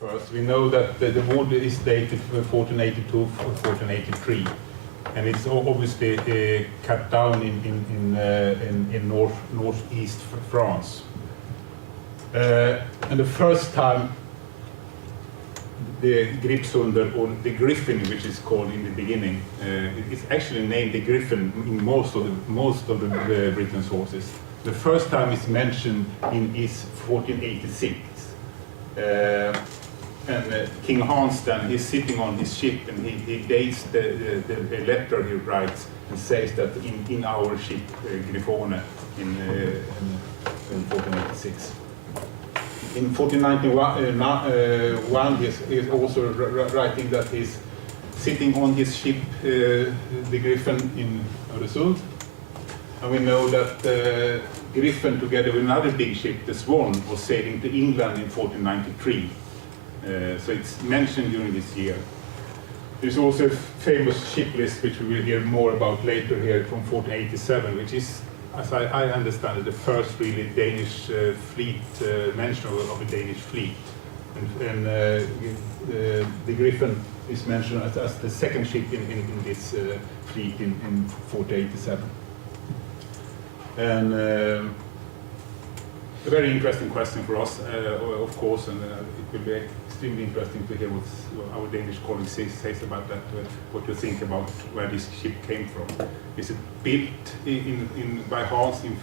First, we know that the wood is dated from 1482 to 1483, and it's obviously cut down in northeast France. And the first time the Gribshunden, or the Griffen, which is called in the beginning, it's actually named the Griffen in most of the written sources. The first time it's mentioned is 1486. And King Hans then, he's sitting on his ship, and he dates the letter he writes and says that in our ship, Griffen, in 1486. In 1491, he's also writing that he's sitting on his ship, the Griffen, in Öresund. And we know that Griffen, together with another big ship, the Swan, was sailing to England in 1493. So it's mentioned during this year. There's also a famous ship list, which we will hear more about later here, from 1487, which is, as I understand it, the first really Danish fleet, mention of a Danish fleet. And the Griffen is mentioned as the second ship in this fleet in 1487. And a very interesting question for us, of course, and it will be extremely interesting to hear what our Danish colleagues says about that, what you think about where this ship came from. Is it built by Hans in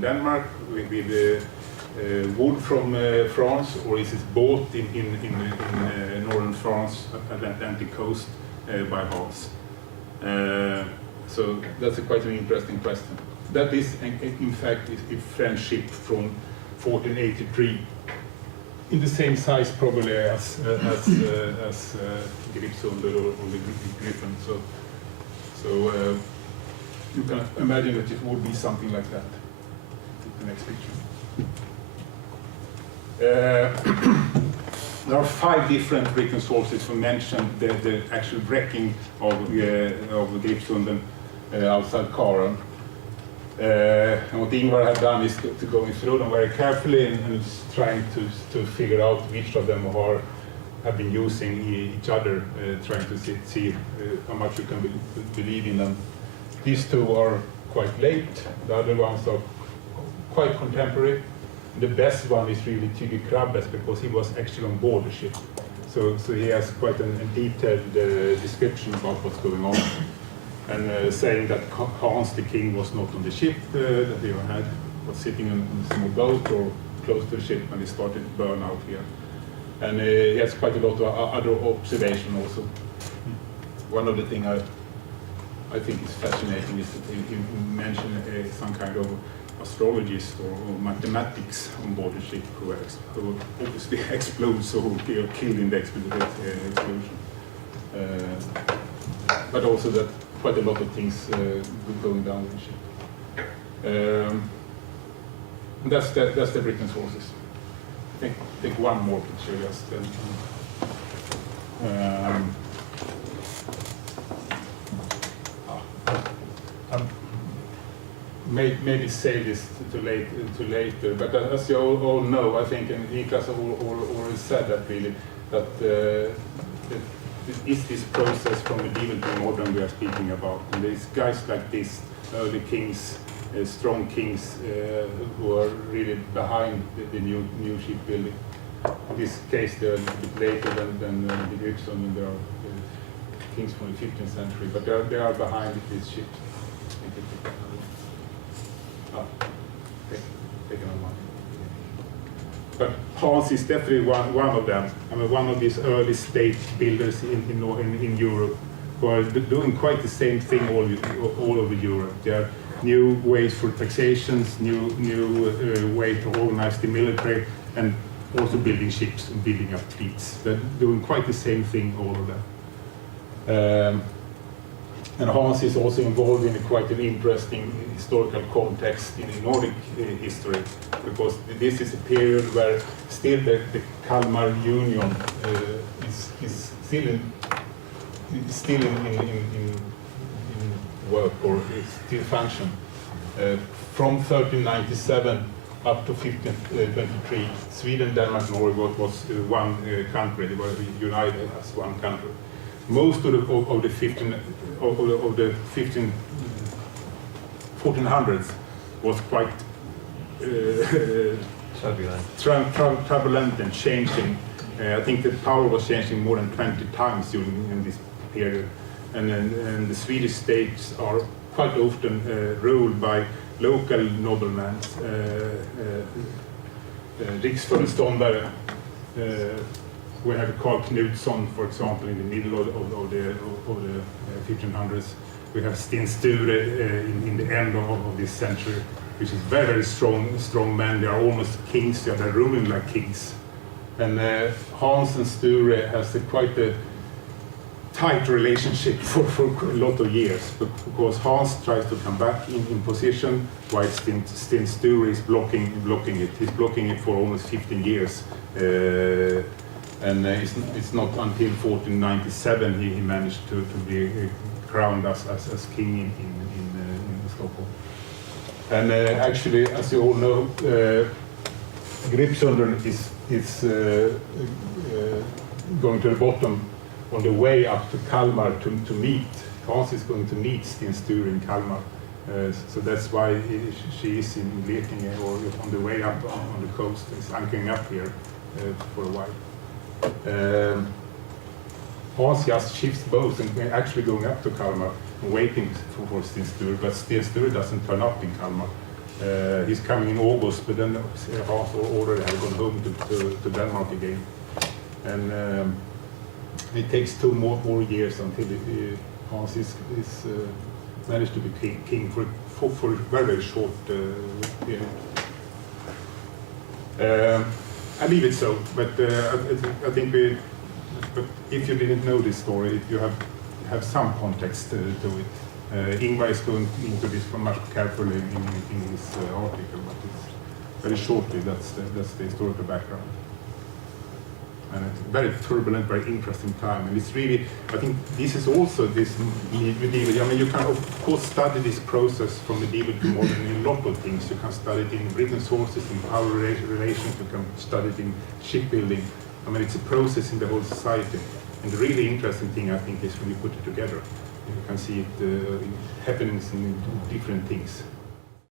Denmark with wood from France, or is it bought in northern France, Atlantic coast, by Hans? So that's quite an interesting question. That is, in fact, a French ship from 1483, in the same size probably as Gribshunden or the Griffen. So you can imagine that it would be something like that. The next picture. There are 5 different written sources who mention the actual wrecking of Gribshunden outside Karen. And what Ingvar had done is to go through them very carefully and trying to figure out which of them have been using each other, trying to see how much you can believe in them. These 2 are quite late, the other ones are quite contemporary. The best one is really Tyge Krabbes, because he was actually on board the ship. So he has quite a detailed description about what's going on. And saying that Hans the king was not on the ship that they had, was sitting on a small boat or close to the ship when he started to burn out here. And he has quite a lot of other observation also. One of the things I think is fascinating is that he mentioned some kind of astrologist or mathematics on board the ship who obviously explodes or who are killed in the explosion. But also that quite a lot of things going down with the ship. That's the written sources. Take one more picture just. Maybe say this to later, but as you all know, I think, and Niklas already said that really, that is this process from medieval to modern we are speaking about. And there's guys like this, early kings, strong kings, who are really behind the new shipbuilding. In this case, they're a bit later than the Griffen, and they are kings from the 15th century, but they are behind these ships. Take another one. But Hans is definitely one of them. I mean, one of these early state builders in Europe who are doing quite the same thing all over Europe. There are new ways for taxations, new way to organize the military, and also building ships and building up fleets. They're doing quite the same thing, all of them. And Hans is also involved in quite an interesting historical context in Nordic history, because this is a period where still the Kalmar Union is still in work, or still function. From 1397 up to 1523. Sweden, Denmark, Norway was one country. They were united as one country. Most of the 1400s was quite turbulent and changing. I think the power was changing more than 20 times during this period. And the Swedish states are quite often ruled by local noblemen, riksföreståndare. We have Carl Knutsson, for example, in the middle of the 1500s. We have Sten Sture in the end of this century, which is very, very strong men. They are almost kings. They're ruling like kings. And Hans and Sture has quite a tight relationship for a lot of years, because Hans tries to come back in position, while Sten Sture is blocking it. He's blocking it for almost 15 years. And it's not until 1497 he managed to be crowned as king in Stockholm. And actually, as you all know, Gribshunden is going to the bottom on the way up to Kalmar to meet. Hans is going to meet Sten Sture in Kalmar. So that's why she is in Blekinge, or on the way up on the coast. Is anchoring up here for a while. Hans just shifts both and actually going up to Kalmar and waiting for Sten Sture, but Sten Sture doesn't turn up in Kalmar. He's coming in August, but then Hans already had gone home to Denmark again. And it takes 2 more years until Hans is managed to be king for a very, very short period. I leave it so, but I think but if you didn't know this story, you have some context to it. Ingvar is going into this much carefully in his article, but it's very shortly. That's the historical background. And it's a very turbulent, very interesting time. And it's really, I think this is also this medieval, I mean, you can of course study this process from medieval to modern in a lot of things. You can study it in written sources, in power relations, you can study it in shipbuilding. I mean, it's a process in the whole society. And the really interesting thing, I think, is when you put it together. You can see it happening in different things.